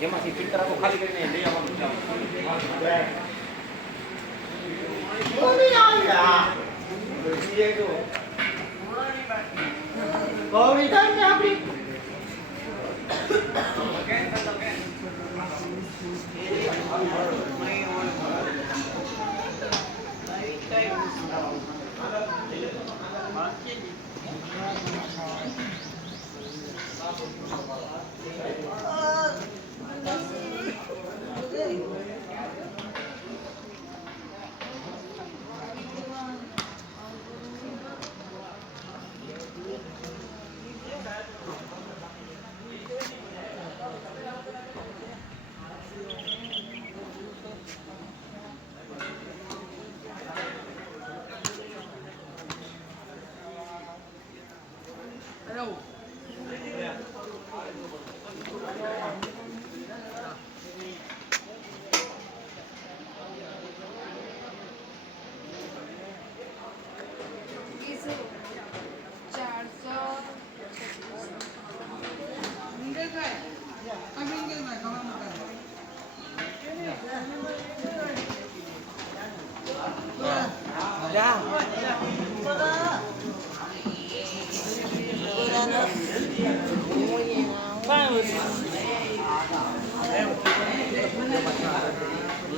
જેમાંથી ફિલ્ટર આખો ખાલી કરીને લઈ આવવાનું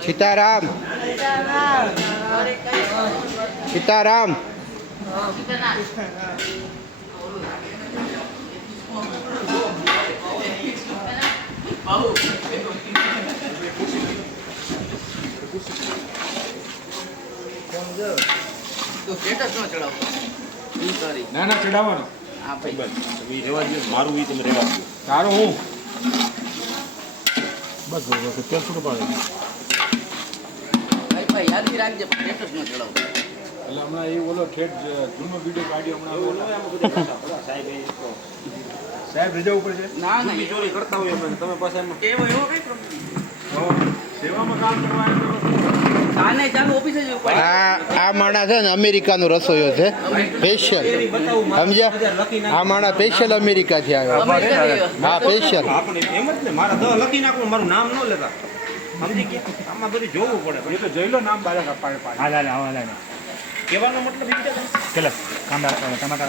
सीताराम सीताराम ના ના ચડાવવાનો હા ભાઈ તમે રહેવા દો મારું ઈ તમે રહેવા દો તારું હું બસ બસ ત્યાં છૂટું પાડે ભાઈ યાદથી રાખજે સ્ટેટસ ન ચડાવો એટલે હમણાં એ ઓલો ઠેઠ જૂનો વિડીયો કાઢ્યો હમણાં સાહેબ રજા ઉપર છે ના ના ચોરી કરતા હોય તમે પાસે એમ એવો એવો કઈ પ્રોબ્લેમ સેવામાં કામ કરવા આને ચાલુ ઓફિસે જ આ માણા છે ને અમેરિકાનો રસોઈયો છે સ્પેશિયલ સમજ્યા આ માણા સ્પેશિયલ અમેરિકાથી આવ્યો હા સ્પેશિયલ આપણે એમ જ ને મારા 10 લખી નાખો મારું નામ ન લેતા સમજી ગયા આમાં બધું જોવું પડે એ તો જોઈ લો નામ બાળક પાડે કહેવાનો મતલબ એ છે કે કામ ટમાટા